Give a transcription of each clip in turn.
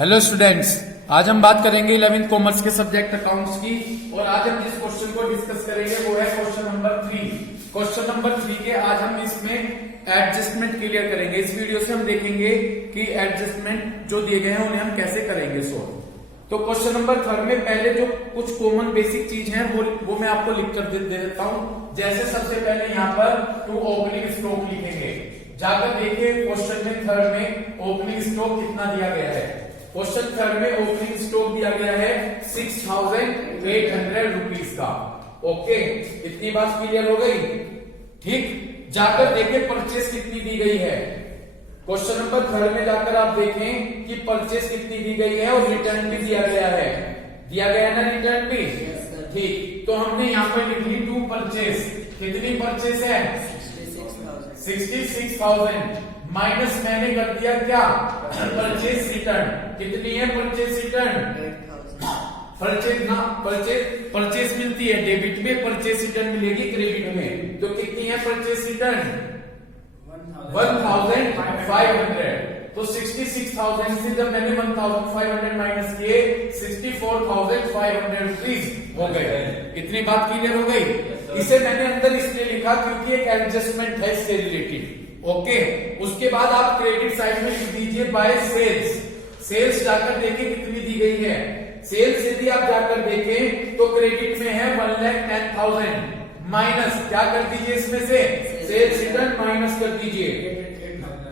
Hello students, आज हम बात करेंगे 11वीं कॉमर्स के सब्जेक्ट अकाउंट्स की। और आज हम जिस क्वेश्चन को डिस्कस करेंगे वो है क्वेश्चन नंबर 3। क्वेश्चन नंबर 3 के आज हम इसमें एडजस्टमेंट क्लियर करेंगे। इस वीडियो से हम देखेंगे कि एडजस्टमेंट जो दिए गए हैं उन्हें हम कैसे करेंगे सोल्व। तो क्वेश्चन नंबर 3 में पहले जो कुछ कॉमन बेसिक चीज है वो मैं आपको लिख कर दे देता हूं। जैसे सबसे पहले यहाँ पर टू ओपनिंग स्टॉक लिखेंगे। जाकर देखिए क्वेश्चन में 3 में ओपनिंग स्टॉक कितना दिया गया है। क्वेश्चन 3 में ओपनिंग स्टॉक दिया गया है 6,800 रुपीज का। ओके, इतनी बात क्लियर हो गई। ठीक, जाकर देखें परचेस कितनी दी गई है। क्वेश्चन नंबर 3 में जाकर आप देखें कि परचेस कितनी दी गई है और रिटर्न भी दिया गया है। दिया गया है ना रिटर्न भी। ठीक, तो हमने यहाँ पर लिख ली टू परचेस। कितनी परचेस है? 66,000 माइनस मैंने कर दिया क्या? Purchase return. कितनी है परचेस रिटर्न? परचेस मिलती है डेबिट में, परचेस रिटर्न मिलेगी क्रेडिट में। तो कितनी है परचेस रिटर्न? 1,500। तो 66,000 से जब मैंने 1,500 माइनस किए 64,500 रुपीज हो गए। इतनी बात क्लियर हो गई। इसे मैंने अंदर इसलिए लिखा क्योंकि एक एडजस्टमेंट है इससे रिलेटेड। ओके, उसके बाद आप क्रेडिट साइड में लिख दीजिए बाय सेल्स। सेल्स जाकर देखें कितनी दी गई है। सेल्स यदि आप जाकर देखें तो क्रेडिट में है 1,10,000 माइनस क्या कर दीजिए इसमें से सेल्स रिटर्न माइनस कर दीजिए।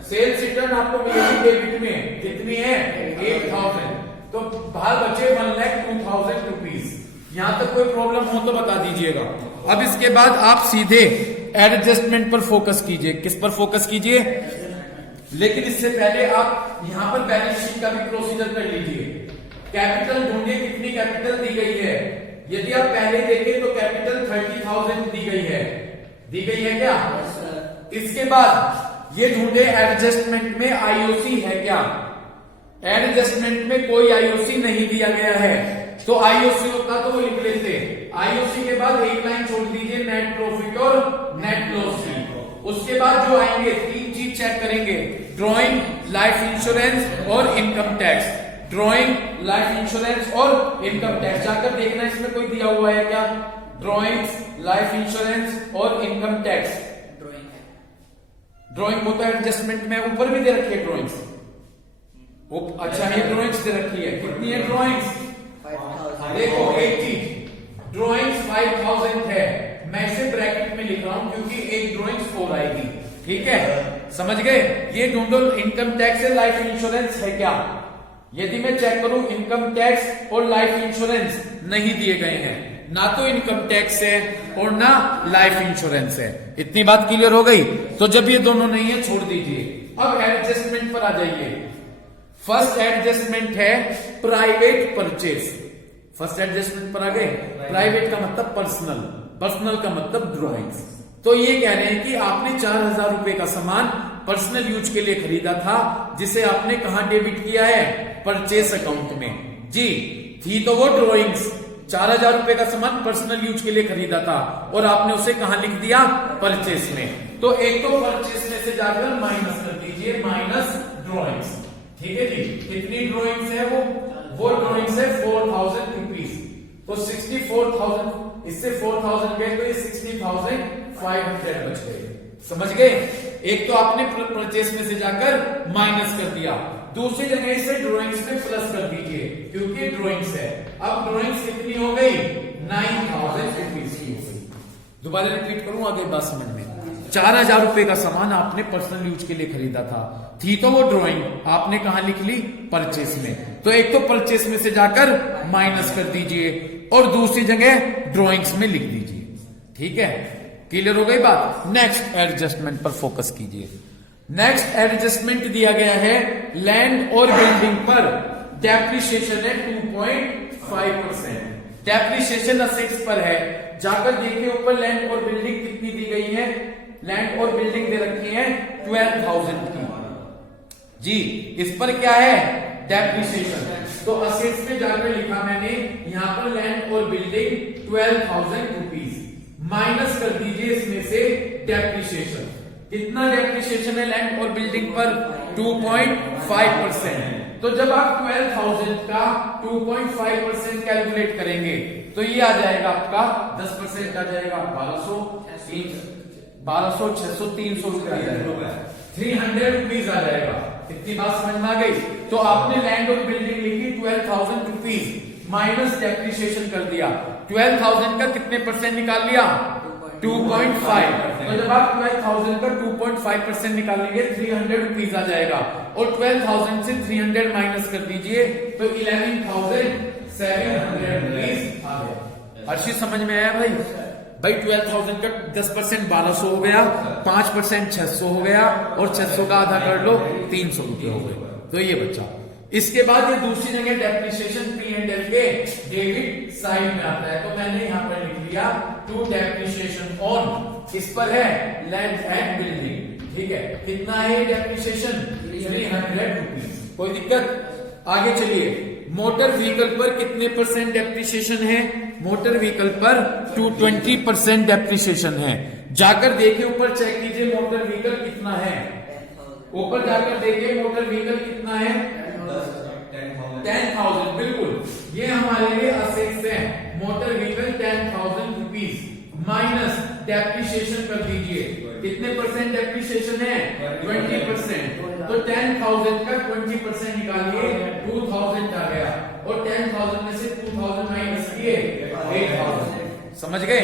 सेल्स रिटर्न आपको मिलेगी डेबिट में, कितनी है 8,000। तो बाहर बचे 1,02,000 रुपीज। यहां तक कोई प्रॉब्लम हो तो बता दीजिएगा। अब इसके बाद आप सीधे एडजस्टमेंट पर फोकस कीजिए। किस पर फोकस कीजिए? लेकिन इससे पहले आप यहां पर बैलेंस शीट का भी प्रोसीजर कर लीजिए। कैपिटल ढूंढिए, कितनी कैपिटल दी गई है। यदि आप पहले देखें तो कैपिटल 30,000 दी गई है। दी गई है क्या? इसके बाद ये ढूंढे एडजस्टमेंट में आईओसी है क्या। एडजस्टमेंट में कोई आईओसी नहीं दिया गया है। तो आईओसी होता तो वो लिख लेते। आईओसी के बाद एक लाइन छोड़ दीजिए नेट प्रॉफिट और नेट लॉस की। उसके बाद जो आएंगे 3 चीज चेक करेंगे, ड्रॉइंग, लाइफ इंश्योरेंस और income tax. Drawing, life insurance और इनकम टैक्स जाकर देखना इसमें कोई दिया हुआ है क्या। ड्रॉइंग्स, लाइफ इंश्योरेंस और इनकम टैक्स। ड्रॉइंग वो तो एडजस्टमेंट में ऊपर भी दे रखी है ड्रॉइंग्स। अच्छा, ये ड्रॉइंग्स दे रखी है। कितनी है ड्रॉइंग्स? देखो एक चीज, ड्रॉइंग्स 5,000 है। मैं इसे ब्रैकेट में लिख रहा हूं क्योंकि एक ड्रॉइंग्स 4 आएगी। ठीक है, समझ गए। ये ढूंढो इनकम टैक्स है, लाइफ इंश्योरेंस है क्या। यदि मैं चेक करूं इनकम टैक्स और लाइफ इंश्योरेंस नहीं दिए गए हैं। ना तो इनकम टैक्स है और ना लाइफ इंश्योरेंस है। इतनी बात क्लियर हो गई। तो जब ये दोनों नहीं है छोड़ दीजिए। अब एडजस्टमेंट पर आ जाइए। फर्स्ट एडजस्टमेंट है प्राइवेट परचेस। फर्स्ट एडजस्टमेंट पर आ गए। प्राइवेट का मतलब पर्सनल, पर्सनल का मतलब ड्रॉइंग्स। तो ये कह रहे हैं कि आपने 4,000 रुपए का सामान पर्सनल यूज के लिए खरीदा था, जिसे आपने कहां डेबिट किया है? परचेस अकाउंट में। जी थी तो वो ड्रॉइंग्स। 4,000 रुपए का सामान पर्सनल यूज के लिए खरीदा था और आपने उसे कहां लिख दिया? परचेस में। तो एक तो परचेस में से जाकर माइनस कर दीजिए, माइनस ड्रॉइंग्स। ठीक है जी। कितनी ड्रॉइंग्स है वो ड्रॉइंग्स है 4,000 रुपीज। तो 64,000 इससे 4,000 गए तो ये 60,500 बच गए। समझ गए। एक तो आपने परचेस में से जाकर माइनस कर दिया, दूसरी जगह इसे ड्रॉइंग्स में प्लस कर दीजिए क्योंकि ड्रॉइंग्स है। अब ड्रॉइंग्स कितनी हो गई? 9,000 रुपीज की हो गई। दोबारा रिपीट करूं आगे बात समझ में। 4,000 रुपए का सामान आपने पर्सनल यूज के लिए खरीदा था, थी तो वो ड्रॉइंग, आपने कहां लिख ली? परचेस में। तो एक तो परचेस में से जाकर माइनस कर दीजिए और दूसरी जगह ड्रॉइंग्स में लिख दीजिए। ठीक है, क्लियर हो गई बात। नेक्स्ट एडजस्टमेंट पर फोकस कीजिए। नेक्स्ट एडजस्टमेंट दिया गया है लैंड और बिल्डिंग पर डेप्रिसिएशन है 2.5%। डेप्रिसिएशन असेट्स पर है। जाकर देखिए ऊपर लैंड और बिल्डिंग कितनी दी गई है। लैंड और बिल्डिंग दे रखी है 12,000 की। जी इस पर क्या है? डेप्रिसिएशन। तो असेट्स में जाकर लिखा मैंने यहां पर लैंड और बिल्डिंग 12,000 रुपीज माइनस कर दीजिए इसमें से डेप्रिसिएशन। कितना डेप्रिसिएशन है लैंड और बिल्डिंग पर? 2.5%। तो जब आप 12,000 का 2.5% कैलकुलेट करेंगे तो ये आ जाएगा आपका 10% आ जाएगा 1200, 600, 300 रुपए आ जाएगा, 300 रुपीज आ जाएगा। इतनी बात समझ में आ गई? तो आपने लैंड और बिल्डिंग लिखी 12,000 रुपीज माइनस डेप्रिसिएशन कर दिया। 12,000 का कितने परसेंट निकाल लिया? 2.5। तो जब आप 12,000 का 2.5% निकालेंगे 300 रुपीज आ जाएगा, और 12,000 से 300 माइनस कर दीजिए तो 11,700 रुपीज आ गया। अर्शी समझ में आया भाई? भाई 12,000 का 10% 1200 हो गया, 5% 600 हो गया, और 600 का आधा कर लो 300 रुपये हो गए। तो ये बच्चा, इसके बाद ये दूसरी जगह डेप्रिसिएशन P&L के डेबिट साइड में आता है, तो मैंने यहां पर लिख लिया टू डेप्रिसिएशन ऑन, इस पर है लैंड एंड बिल्डिंग। ठीक है, कितना है डेप्रिसिएशन? 300 रुपीज। कोई दिक्कत? आगे चलिए, मोटर व्हीकल पर कितने परसेंट डेप्रिसिएशन है? मोटर व्हीकल पर 220% डेप्रिसिएशन है। जाकर देखिए, ऊपर चेक कीजिए मोटर व्हीकल कितना है। ऊपर जाकर देखिए मोटर व्हीकल कितना है? 10,000। बिल्कुल, ये हमारे लिए असेट्स है। Motor vehicle 10,000 rupees minus depreciation कर दीजिए। कितने परसेंट डेप्रिसिएशन है? 20%। तो 10,000 का 20% निकालिए, 2,000 आ गया, और 10,000 में से 2,000 माइनस किए 8,000। समझ गए?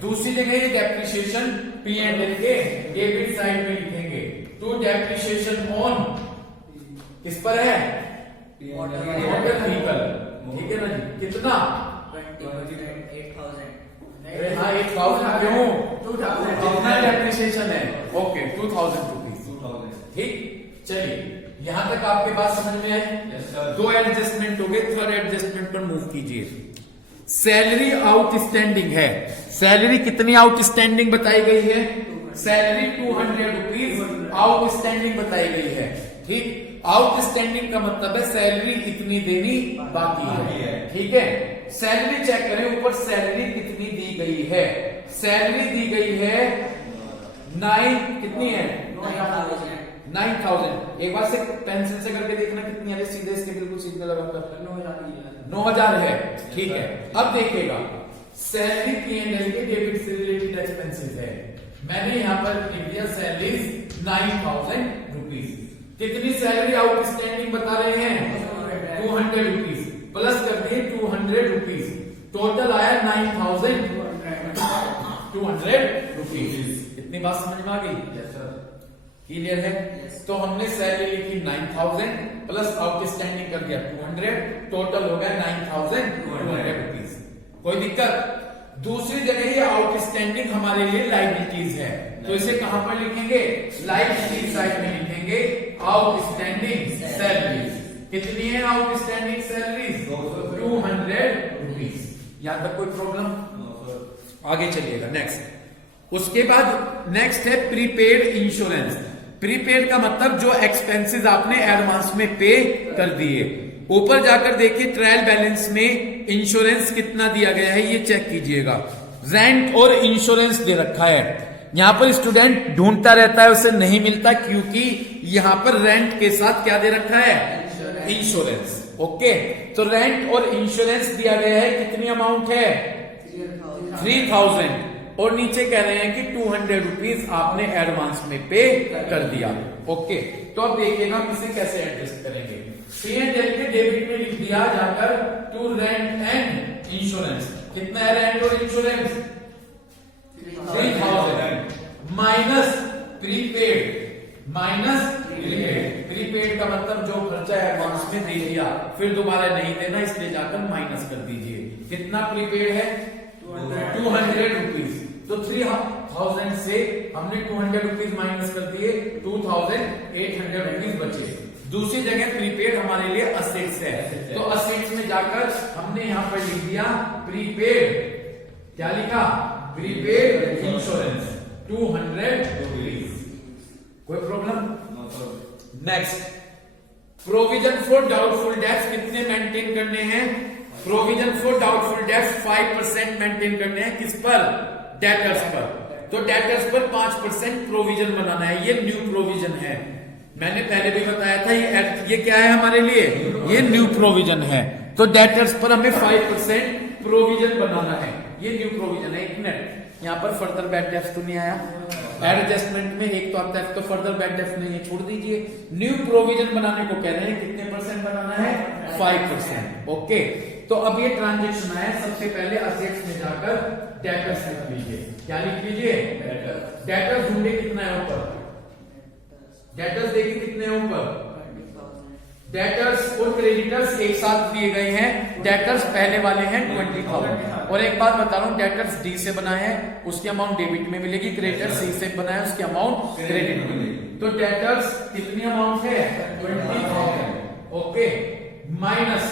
दूसरी जगह ये डेप्रिसिएशन P&L के डेबिट साइड में लिखेंगे, टू डेप्रिसिएशन ऑन, किस पर है? Motor vehicle. ठीक है ना जी? कितना? 8,000। हाँ, 8,000 क्यों? 2,000 जितना डेप्रिसिएशन है। Okay, 2,000 rupees. ठीक, चलिए यहां तक आपके बात समझ में आई? दो एडजस्टमेंट हो गए, थर्ड एडजस्टमेंट पर मूव कीजिए। सैलरी आउटस्टैंडिंग है। सैलरी कितनी आउटस्टैंडिंग बताई गई है? सैलरी 200 रुपीज आउटस्टैंडिंग बताई गई है। ठीक, आउटस्टैंडिंग का मतलब है सैलरी इतनी देनी बाकी है। ठीक है, सैलरी चेक करें, ऊपर सैलरी कितनी दी गई है? सैलरी दी गई है 9, कितनी है? 9,000। एक बार से पेंसिल से करके देखना कितनी है, सीधे इसके बिल्कुल सीधे लगाकर 9,000 है। ठीक है, अब देखिएगा सैलरी P&L के डेबिट से रिलेटेड एक्सपेंसेस है। मैंने यहां पर लिख दिया सैलरी 9,000 रुपीज। कितनी सैलरी आउटस्टैंडिंग बता रहे हैं? 200 रुपीज, प्लस कर दिए 200 रुपीज, टोटल आया 9,200 रुपीज। इतनी बात समझ में आ गई? क्लियर है? तो हमने सैलरी लिखी 9,000 प्लस आउटस्टैंडिंग कर दिया 200, टोटल हो गया 9,200 रुपीज। कोई दिक्कत? दूसरी जगह ये आउटस्टैंडिंग हमारे लिए लायबिलिटीज है, तो इसे कहां पर लिखेंगे? लायबिलिटीज साइड में लिखेंगे आउटस्टैंडिंग सैलरीज। कितनी है आउटस्टैंडिंग सैलरीज? 200 रुपीज। यहां तक कोई प्रॉब्लम? आगे चलिएगा नेक्स्ट। उसके बाद नेक्स्ट है प्रीपेड इंश्योरेंस। प्रीपेड का मतलब जो एक्सपेंसेस आपने एडवांस में पे कर दिए। ऊपर जाकर देखिए ट्रायल बैलेंस में इंश्योरेंस कितना दिया गया है, ये चेक कीजिएगा। रेंट और इंश्योरेंस दे रखा है। यहां पर स्टूडेंट ढूंढता रहता है, उसे नहीं मिलता, क्योंकि यहां पर रेंट के साथ क्या दे रखा है? इंश्योरेंस। ओके, तो रेंट और इंश्योरेंस दिया गया है। कितनी अमाउंट है? 3,000, और नीचे कह रहे हैं कि 200 रुपीज आपने एडवांस में पे कर दिया। ओके, तो अब देखिएगा हम इसे कैसे एडजस्ट करेंगे। P&L के डेबिट में लिख दिया जाकर टू रेंट एंड इंश्योरेंस। कितना है रेंट और insurance? 3,000 minus prepaid. Minus prepaid का मतलब जो खर्चा एडवांस में दे दिया फिर दोबारा नहीं देना, इसलिए जाकर माइनस कर दीजिए। कितना प्रीपेड है? 200 रुपीज। तो 3,000 से हमने 200 रुपीज माइनस कर दिए, 2,800 रुपीज बचे। दूसरी जगह प्रीपेड हमारे लिए असेट्स है, तो असेट्स में जाकर हमने यहां पर लिख दिया प्रीपेड। क्या लिखा? Prepaid insurance 200 rupees. कोई problem? Next, provision for doubtful debts कितने मेंटेन करने हैं? Provision for doubtful debts 5% maintain करने हैं। किस पर? डेटर्स पर। तो डेटर्स पर 5% प्रोविजन बनाना है, ये न्यू प्रोविजन है। मैंने पहले भी बताया था ये क्या है हमारे लिए, ये न्यू प्रोविजन है। तो डेटर्स पर हमें 5% प्रोविजन बनाना है, ये न्यू प्रोविजन है। एक मिनट, यहाँ पर फर्दर बैड डेब्ट्स तो नहीं आया, एडजस्टमेंट में एक तो आता है, तो फर्दर बैड डेब्ट्स नहीं है, छोड़ दीजिए। न्यू प्रोविजन बनाने को कह रहे हैं, कितने परसेंट बनाना है, 5%। ओके, तो अब ये ट्रांजेक्शन है, सबसे पहले असेट्स में जाकर डेटर्स लिख लीजिए। क्या लिख लीजिए, डेटर्स ढूंढे कितना है ऊपर, डेटर्स देखिए कितने हैं ऊपर, डेटर्स और क्रेडिटर्स एक साथ दिए गए हैं। डेटर्स पहले वाले हैं 20,000, और एक बात बता रहा हूं, डेटर्स डी से बना है, उसकी अमाउंट डेबिट में मिलेगी, क्रेडिटर्स सी से बना है, उसकी अमाउंट क्रेडिट में मिलेगी। तो डेटर्स कितनी अमाउंट है, 20,000। ओके, माइनस,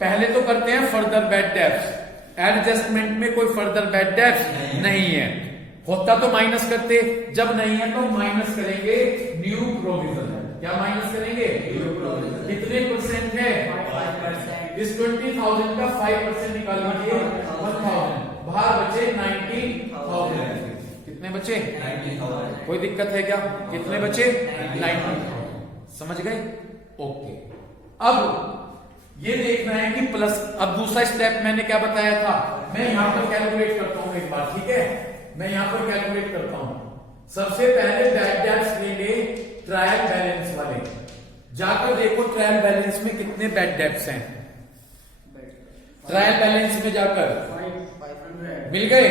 पहले तो करते हैं फर्दर बैड डेब्ट्स, एडजस्टमेंट में कोई फर्दर बैड डेब्ट्स नहीं है, होता तो माइनस करते, जब नहीं है तो माइनस करेंगे न्यू प्रोविजन। क्या माइनस करेंगे, न्यू प्रोविजन। कितने परसेंट है, 5%। इस 20,000 का 5% निकाल लीजिए, 1,000, बाहर बचे 90,000। कितने बचे, 90,000। कोई दिक्कत है क्या, कितने बचे, 90,000। समझ गए, ओके। अब ये देखना है कि प्लस, अब दूसरा स्टेप मैंने क्या बताया था, मैं यहां पर कैलकुलेट करता हूं एक बार, ठीक है, मैं यहां पर कैलकुलेट करता हूं। सबसे पहले बैड डेब्ट्स लेंगे ट्रायल बैलेंस वाले, जाकर देखो ट्रायल बैलेंस में कितने बैड डेब्ट्स हैं, ट्रायल बैलेंस में जाकर 500 मिल गए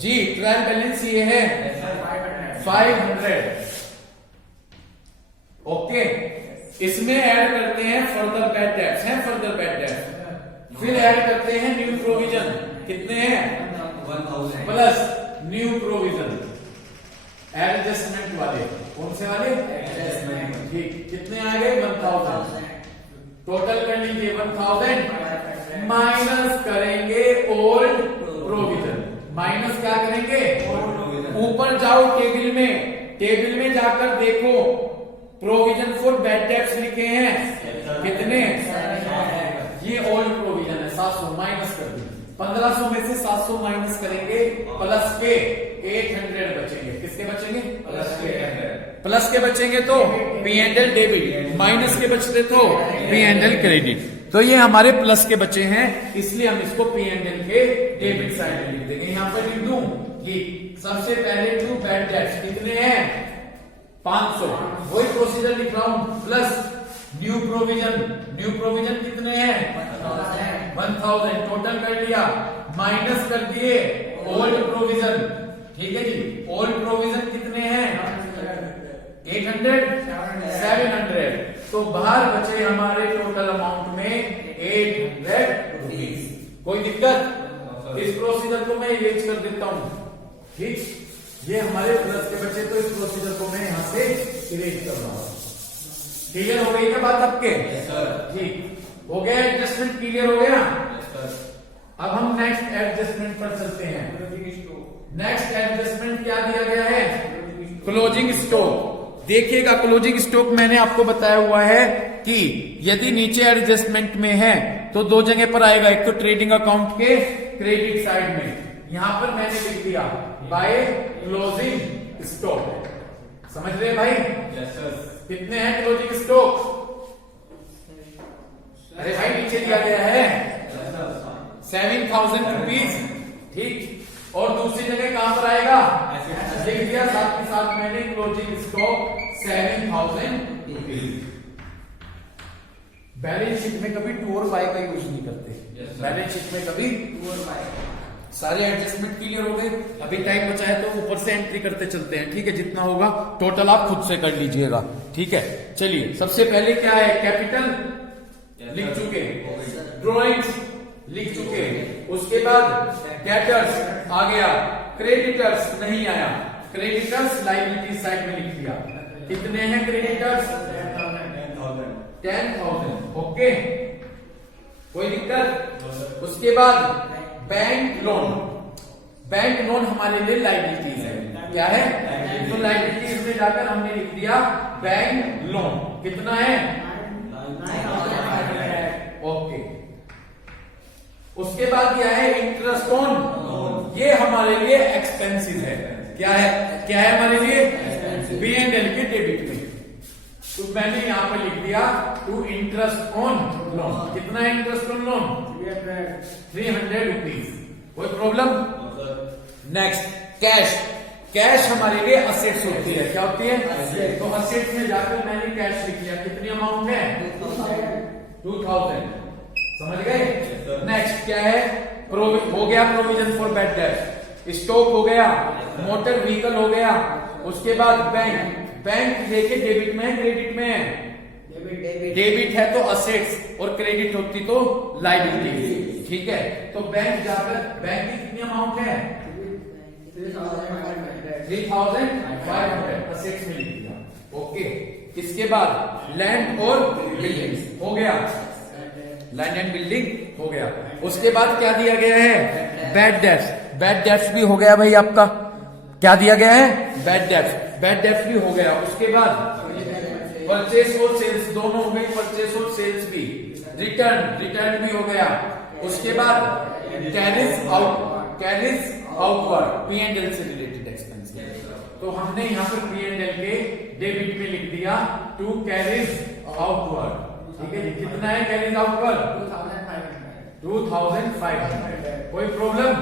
जी। ट्रायल बैलेंस ये है 500। ओके, इसमें ऐड करते हैं फर्दर बैड डेब्ट्स, हैं फर्दर बैड डेब्ट्स, फिर ऐड करते हैं न्यू प्रोविजन, कितने हैं, 1,000 प्लस न्यू प्रोविजन, एडजस्टमेंट वाले, कौन से वाले, एडजस्टमेंट, ठीक, कितने आ गए, 1,000। टोटल कर लीजिए 1,000 माइनस करेंगे ओल्ड प्रोविजन, माइनस क्या करेंगे, ऊपर जाओ टेबल में, टेबल में जाकर देखो प्रोविजन फॉर बैड डेब्ट्स लिखे हैं, कितने, ये ओल्ड प्रोविजन है 700, माइनस कर दिए, 1500 में से 700 माइनस करेंगे, प्लस के 800 बचेंगे, किसके बचेंगे, प्लस के बचेंगे तो P and L debit, minus के बचते तो पी एंड एल क्रेडिट। तो ये हमारे प्लस के बचे हैं, इसलिए हम इसको पी एंड एल के डेबिट साइड में लिख देंगे। यहां पर लिख दूं कि सबसे पहले टू बैड डेब्ट्स कितने हैं, 500, वही प्रोसीजर लिख रहा हूं, plus new provision, new provision कितने हैं, 1,000, टोटल कर लिया, माइनस कर दिए ओल्ड प्रोविजन, ठीक है जी, ओल्ड प्रोविजन कितने हैं, 800, 700, तो बाहर बचे हमारे टोटल अमाउंट में 800 रुपीज। कोई दिक्कत, इस प्रोसीजर को मैं यूज कर देता हूं, ठीक, ये हमारे प्लस के बचे, तो इस प्रोसीजर को मैं यहां से इरेज कर रहा हूं। क्लियर हो गई क्या बात आपके, ठीक हो गया, एडजस्टमेंट क्लियर हो गया। अब हम नेक्स्ट एडजस्टमेंट पर चलते हैं। नेक्स्ट एडजस्टमेंट क्या दिया गया है, क्लोजिंग स्टॉक। देखिएगा क्लोजिंग स्टॉक मैंने आपको बताया हुआ है कि यदि नीचे एडजस्टमेंट में है तो दो जगह पर आएगा, एक तो ट्रेडिंग अकाउंट के क्रेडिट साइड में, यहां पर मैंने लिख दिया बाय क्लोजिंग स्टॉक। समझ रहे भाई, कितने हैं क्लोजिंग स्टॉक, अरे भाई नीचे दिया गया है 7,000 रुपीज, ठीक, और दूसरी जगह कहां पर आएगा, लिख दिया साथ के साथ मैंने closing stock 7,000 rupees. Balance sheet में कभी 2 और y का यूज नहीं करते, बैलेंस शीट में कभी 2 और y। सारे एडजस्टमेंट क्लियर हो गए, अभी टाइम बचा है तो ऊपर से एंट्री करते चलते हैं, ठीक है, जितना होगा टोटल आप खुद से कर लीजिएगा, ठीक है। चलिए सबसे पहले क्या है, कैपिटल लिख चुके, ड्रॉइंग्स लिख चुके, उसके बाद डेटर्स आ गया, क्रेडिटर्स नहीं आया, क्रेडिटर्स लायबिलिटी साइड में लिख दिया, कितने हैं क्रेडिटर्स, 10,000, ओके, कोई दिक्कत। उसके बाद बैंक लोन, बैंक लोन हमारे लिए लायबिलिटीज है, क्या है, तो लायबिलिटीज में जाकर हमने लिख दिया बैंक लोन, कितना है, 9,500, ओके। उसके बाद क्या है, इंटरेस्ट ऑन, ये हमारे लिए एक्सपेंसिव है, क्या है, क्या है हमारे लिए, बी एंड एल के डेबिट में, तो मैंने यहाँ पर लिख दिया टू इंटरेस्ट ऑन लोन। कितना इंटरेस्ट ऑन लोन? 300 रुपीज। कोई प्रॉब्लम? Next cash. कैश हमारे लिए असेट्स होती है। क्या होती है? तो असेट्स में जाकर मैंने कैश लिख लिया। कितनी अमाउंट है? 2000। समझ गए? नेक्स्ट क्या है? हो गया provision for bad debt, stock हो गया, मोटर व्हीकल हो गया। उसके बाद बैंक। बैंक देखिए डेबिट में है क्रेडिट में है? डेबिट है तो असेट्स और क्रेडिट होती तो लायबिलिटी। ठीक है, तो बैंक जाकर बैंक की कितनी अमाउंट है? 3500 असेट्स में लिख दिया। ओके, इसके बाद लैंड और बिल्डिंग हो गया। लैंड एंड बिल्डिंग हो गया। उसके बाद क्या दिया गया है? Bad debts. बैड डेट्स भी हो गया भाई आपका। क्या दिया गया है? Bad debts. बैड डेट्स भी हो गया। उसके बाद परचेस और सेल्स दोनों हो गई। परचेस और सेल्स भी। रिटर्न भी हो गया। उसके बाद कैरिज आउटवर्ड, P&L से रिलेटेड एक्सपेंस। तो हमने यहाँ पर P&L के डेबिट में लिख दिया टू कैरिज आउटवर्ड। ठीक है, कितना है कैरिज आउटवर्ड? 2500। कोई प्रॉब्लम?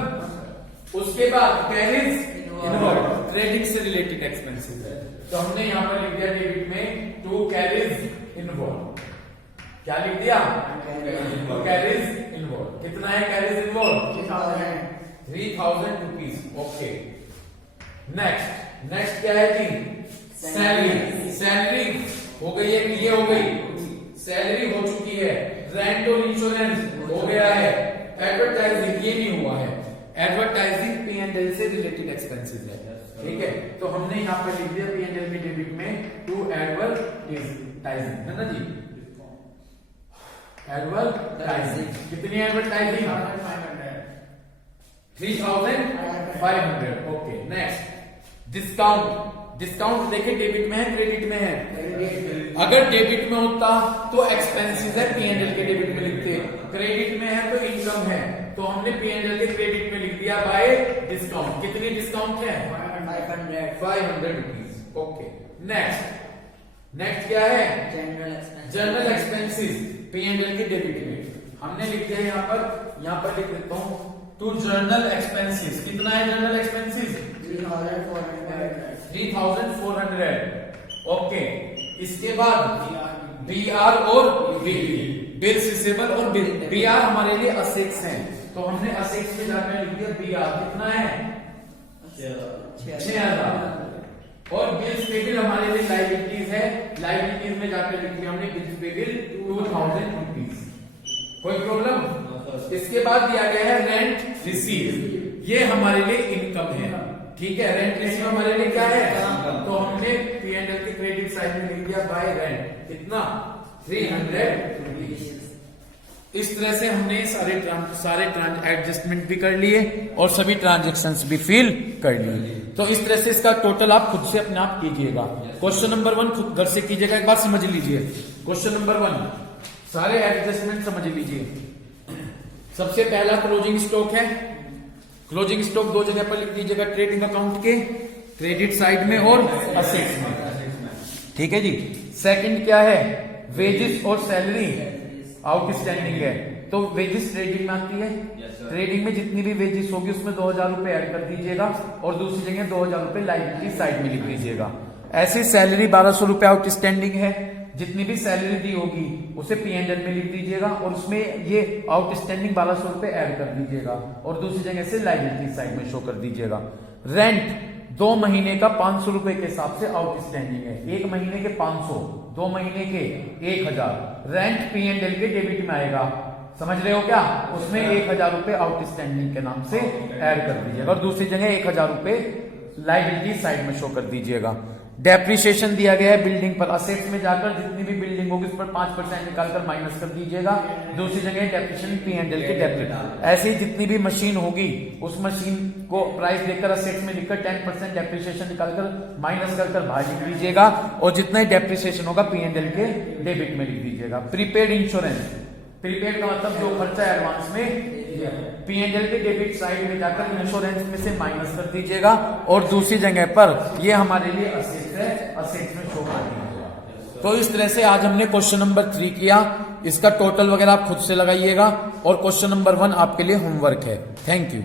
उसके बाद कैरिज इनवर्ड, क्रेडिट से रिलेटेड एक्सपेंसेस है। तो हमने यहाँ पर लिख दिया डेबिट में टू कैरिज इनवर्ड। क्या लिख दिया? Carriage inward. कितना है carriage inward? 3000 rupees. Okay, next क्या है जी? सैलरी। सैलरी हो गई है, ये हो गई, सैलरी हो चुकी है। रेंट और इंश्योरेंस हो गया है। एडवर्टाइजिंग ये नहीं हुआ है। एडवर्टाइजिंग P&L से रिलेटेड एक्सपेंसेस है। ठीक है, तो हमने यहाँ पर लिख दिया P&L के डेबिट में टू एडवर्टाइजिंग, है ना जी? एडवर्टाइजिंग। कितनी advertising? 3500। Okay, next discount. Discount देखिए डेबिट में है क्रेडिट में है? अगर डेबिट में होता तो एक्सपेंसेस है P&L के डेबिट में लिखते, क्रेडिट में है तो इनकम है। तो हमने P&L के क्रेडिट में लिख दिया बाय डिस्काउंट। कितनी डिस्काउंट है? 500 रुपीज। ओके, नेक्स्ट क्या है? जनरल एक्सपेंसेस P&L के डेबिट में हमने लिख दिया यहाँ पर लिख देता हूँ टू जर्नल एक्सपेंसेस। कितना है जर्नल एक्सपेंसेस? 3400। ओके, इसके बाद BR और BB, बिल्स रिसीवेबल और बिल। BR हमारे लिए असेट्स हैं, तो हमने असेट्स में जाकर लिख दिया BR। कितना है? 6000। और बिल्स पेबल हमारे लिए लायबिलिटीज है। लायबिलिटीज में जाकर लिख दिया हमने बिल्स पेबल 2000 रुपीज। कोई प्रॉब्लम? इसके बाद दिया गया है रेंट रिसीव। ये हमारे लिए इनकम है। ठीक है, रेंट रिसीव हमारे लिए क्या है? तो हमने P&L के क्रेडिट साइड में लिख दिया बाय रेंट। कितना? 300 रुपीज। इस तरह से हमने सारे एडजस्टमेंट भी कर लिए और सभी ट्रांजेक्शन्स भी फिल कर लिए। तो इस तरह से इसका टोटल आप खुद से अपने आप कीजिएगा। क्वेश्चन नंबर 1 खुद घर से कीजिएगा, एक बार समझ लीजिए। क्वेश्चन नंबर 1 सारे एडजस्टमेंट समझ लीजिए। सबसे पहला क्लोजिंग स्टॉक है। क्लोजिंग स्टॉक दो जगह पर लिख दीजिएगा, ट्रेडिंग अकाउंट के क्रेडिट साइड में और असेट्स में। ठीक है जी। सेकंड क्या है? वेजेस और सैलरी आउटस्टैंडिंग है, तो वेजेस ट्रेडिंग में आती है। ट्रेडिंग में जितनी भी वेजेस होगी उसमें 2000 रुपए ऐड कर दीजिएगा और दूसरी जगह 2000 रुपए लायबिलिटी साइड में लिख दीजिएगा। ऐसी सैलरी 1200 रुपए आउटस्टैंडिंग है, जितनी भी सैलरी दी होगी उसे P&L में लिख दीजिएगा और उसमें ये आउटस्टैंडिंग 1200 रुपए ऐड कर दीजिएगा और दूसरी जगह से लायबिलिटी साइड में शो कर दीजिएगा। रेंट 2 महीने का 500 रुपए के हिसाब से आउटस्टैंडिंग है। 1 महीने के 500, 2 महीने के 1000। रेंट P&L के डेबिट में आएगा, समझ रहे हो क्या? उसमें 1000 रुपए आउटस्टैंडिंग के नाम से ऐड कर दीजिएगा और दूसरी जगह 1000 रुपए लायबिलिटी साइड में शो कर दीजिएगा। डेप्रिसिएशन दिया गया है बिल्डिंग पर। असेट्स में जाकर जितनी भी बिल्डिंग होगी उस पर 5% निकालकर माइनस कर दीजिएगा। दूसरी जगह डेप्रिसिएशन P&L के डेबिट। ऐसे ही जितनी भी मशीन होगी उस मशीन को प्राइस देकर असेट्स में लिखकर 10% डेप्रिसिएशन निकालकर माइनस कर बाहर लिख दीजिएगा और जितना ही डेप्रिसिएशन होगा P&L के डेबिट में लिख दीजिएगा। प्रीपेड इंश्योरेंस, प्रीपेड का मतलब जो खर्चा एडवांस में P&L के डेबिट साइड में जाकर इंश्योरेंस में से माइनस कर दीजिएगा और दूसरी जगह पर ये हमारे लिए असेट्स है, असेट्स में शो कर दीजिएगा। तो इस तरह से आज हमने क्वेश्चन नंबर 3 किया। इसका टोटल वगैरह आप खुद से लगाइएगा और क्वेश्चन नंबर 1 आपके लिए होमवर्क है। Thank you.